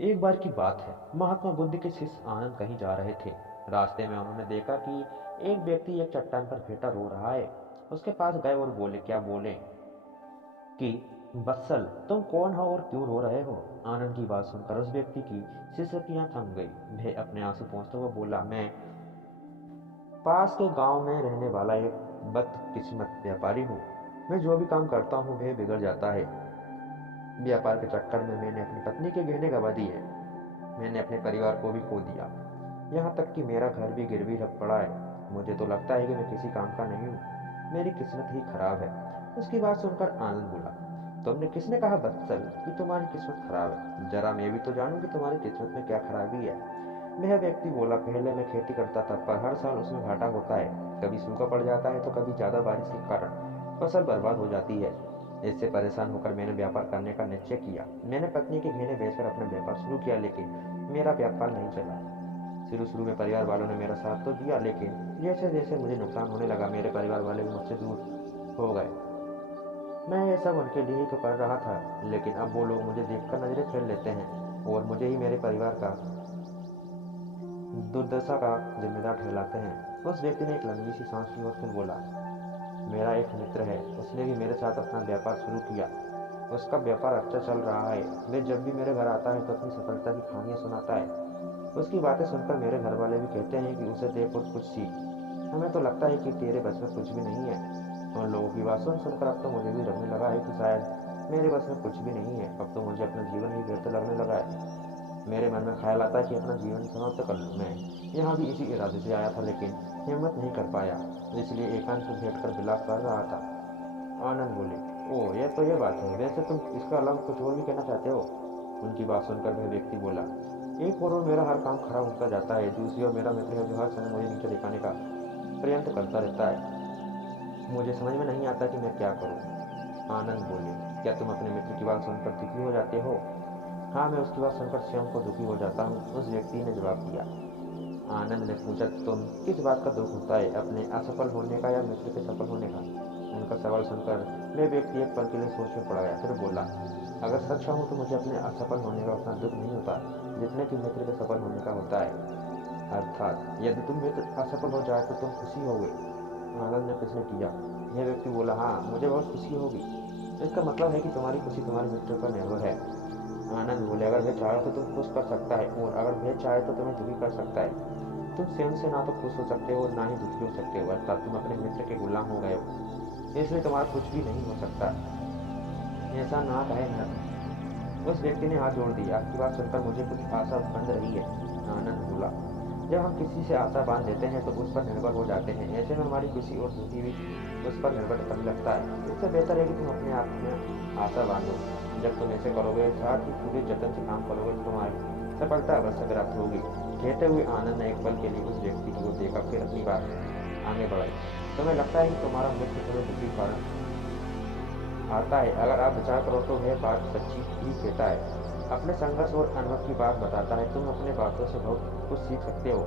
एक बार की बात है, महात्मा बुद्ध के शिष्य आनंद कहीं जा रहे थे। रास्ते में उन्होंने देखा कि एक व्यक्ति एक चट्टान पर बैठा रो रहा है। उसके पास गए और बोले क्या बोले कि बत्सल, तुम कौन हो और क्यों रो रहे हो। आनंद की बात सुनकर उस व्यक्ति की सिसकियां थम गई। वह अपने आंसू पोंछते हुए बोला, मैं पास के गांव में रहने वाला एक बदकिस्मत व्यापारी हूँ। मैं जो भी काम करता हूँ वह बिगड़ जाता है। व्यापार के चक्कर में मैंने अपनी पत्नी के गहने गंवा दिए। मैंने अपने परिवार को भी खो दिया। यहाँ तक कि मेरा घर भी गिरवी रख पड़ा है। मुझे तो लगता है कि मैं किसी काम का नहीं हूँ। मेरी किस्मत ही खराब है। उसकी बात सुनकर आनंद बोला, तुमने किसने कहा बत्सल कि तुम्हारी किस्मत खराब है? जरा मैं भी तो जानूं कि तुम्हारी किस्मत में क्या खराबी है। वह व्यक्ति बोला, पहले मैं खेती करता था, पर हर साल उसमें घाटा होता है। कभी सूखा पड़ जाता है तो कभी ज्यादा बारिश के कारण फसल बर्बाद हो जाती है। इससे परेशान होकर मैंने व्यापार करने का निश्चय किया। मैंने पत्नी के गहने बेचकर अपना व्यापार शुरू किया, लेकिन मेरा व्यापार नहीं चला। शुरू शुरू में परिवार वालों ने मेरा साथ तो दिया, लेकिन जैसे जैसे मुझे नुकसान होने लगा, मेरे परिवार वाले भी मुझसे दूर हो गए। मैं ये सब उनके लिए ही तो कर रहा था, लेकिन अब वो लोग मुझे देखकर नजरें फेर लेते हैं और मुझे ही मेरे परिवार का दुर्दशा का जिम्मेदार ठहराते हैं। उस व्यक्ति ने एक लंबी सी सांस ली और फिर बोला, मेरा एक मित्र है, उसने भी मेरे साथ अपना व्यापार शुरू किया। उसका व्यापार अच्छा चल रहा है। वह जब भी मेरे घर आता है तो अपनी सफलता की कहानियां सुनाता है। उसकी बातें सुनकर मेरे घर वाले भी कहते हैं कि उसे देख और कुछ सीख। हमें तो लगता है कि तेरे बस में कुछ भी नहीं है। उन लोगों की बात सुनकर अब तो मुझे भी लगने लगा है कि शायद मेरे बस में कुछ भी नहीं है। अब तो मुझे अपना जीवन ही व्यर्थ लगने लगा है। मेरे मन में ख्याल आता है कि अपना जीवन समाप्त कर लूँ। मैं यहाँ भी इसी इरादे से आया था, लेकिन हिम्मत नहीं कर पाया, इसलिए एकांत में बैठकर विलाप कर रहा था। आनंद बोले, ओह ये बात है। वैसे तुम इसका अलावा कुछ और भी कहना चाहते हो? उनकी बात सुनकर वह व्यक्ति बोला, एक और मेरा हर काम खराब होता जाता है। दूसरी ओर मेरा मित्र है जो हर समय मुझे नीचे दिखाने का प्रयत्न करता रहता है। मुझे समझ में नहीं आता कि मैं क्या करूं। आनंद बोले, क्या तुम अपने मित्र की बात सुनकर दुखी हो जाते हो? हाँ, मैं उसकी बात सुनकर स्वयं को दुखी हो जाता हूँ, उस व्यक्ति ने जवाब दिया। आनंद ने पूछा, तुम किस बात का दुख होता है, अपने असफल होने का या मित्र के सफल होने का? उनका सवाल सुनकर वह व्यक्ति एक पल के लिए सोच में पड़ गया। फिर बोला, अगर सच कहूँ तो मुझे अपने असफल होने का उतना दुख नहीं होता जितने कि मित्र के सफल होने का होता है। अर्थात यदि तुम मित्र असफल हो जाए तो तुम खुशी होगे? आनंद ने प्रश्न किया। यह व्यक्ति बोला, हाँ, मुझे बहुत खुशी होगी। इसका मतलब है कि तुम्हारी खुशी तुम्हारे मित्र पर निर्भर है। आनंद बोले, अगर वह चाहे तो तुम खुश कर सकता है, और अगर वह चाहे तो तुम्हें दुखी कर सकता है। तुम स्वयं से ना तो खुश हो सकते हो और ना ही दुखी हो सकते हो, अर्थात तुम अपने मित्र के गुलाम हो गए हो। इसलिए तुम्हारा कुछ भी नहीं हो सकता। ऐसा ना कहे न। उस व्यक्ति ने हाथ जोड़ दिया। आपकी बात सुनकर मुझे कुछ आशा बंध रही है। आनंद बोला, जब हम किसी से आशा बांध देते हैं तो उस पर निर्भर हो जाते हैं। ऐसे में हमारी खुशी और दुखी भी उस पर निर्भर करने लगता है। इससे बेहतर है कि तुम अपने आप में आशा बांधो। जब तुम ऐसे करोगे, साथ ही पूरे जतन से काम करोगे, तो तुम्हारी सफलता अवश्य प्राप्त होगी। कहते हुए आनंद ने एक पल के लिए उस व्यक्ति को देखा, फिर अपनी बात आगे बढ़ाई। तुम्हें लगता है कि तुम्हारा मित्र तुम्हें दुखी कारण आता है? अगर आप विचार करो तो वह बात सच्ची ही कहता है। अपने संघर्ष और अनुभव की बात बताता है। तुम अपने बातों से बहुत कुछ सीख सकते हो।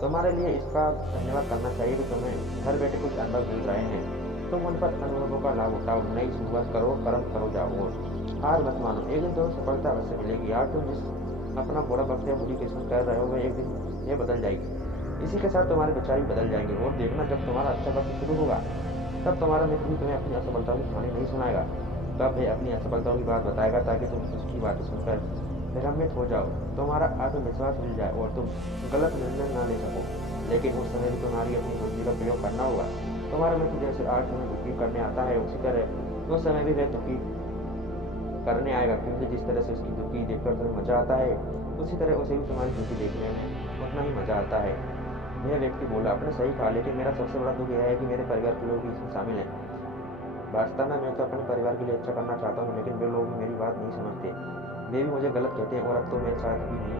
तुम्हारे लिए इसका धन्यवाद करना चाहिए कि तुम्हें घर बैठे कुछ अनुभव मिल रहे हैं। तुम उन पर अनुभवों का लाभ उठाओ, नई शुरुआत करो, कर्म करो, जाओ और हार मत मानो। एक दिन तुम्हें सफलता अवश्य मिलेगी। आज तुम जिस अपना बुरा वक्त या बुरी किस्मत कर रहे हो, वह एक दिन ये बदल जाएगी। इसी के साथ तुम्हारे विचार भी बदल जाएंगे, और देखना, जब तुम्हारा अच्छा वक्त शुरू होगा तब तुम्हारा मित्र भी तुम्हें अपनी असफलताओं की कहानी नहीं सुनाएगा। तब वह अपनी असफलताओं की बात बताएगा, ताकि तुम उसकी बातें सुनकर भ्रमित हो जाओ, तुम्हारा आत्मविश्वास मिल जाए और तुम गलत निर्णय न ले सको। लेकिन उस समय भी तुम्हारी अपनी बुद्धि का प्रयोग करना होगा। तुम्हारा मित्र जैसे आज तुम्हें दुखी करने आता है, उसी तरह उस समय भी वह दुखी करने आएगा, क्योंकि जिस तरह से उसकी दुखी देखकर तुम्हें मजा आता है, उसी तरह उसे भी तुम्हारी दुखी देखने में उतना ही मजा आता है। यह व्यक्ति बोला, आपने सही कहा, लेकिन मेरा सबसे बड़ा दुख यह है कि मेरे परिवार के लोग भी इसमें शामिल हैं। वास्तव में मैं तो अपने परिवार के लिए अच्छा करना चाहता हूँ, लेकिन वे लोग भी मेरी बात नहीं समझते। वे भी मुझे गलत कहते हैं और अब तो मेरे साथ भी नहीं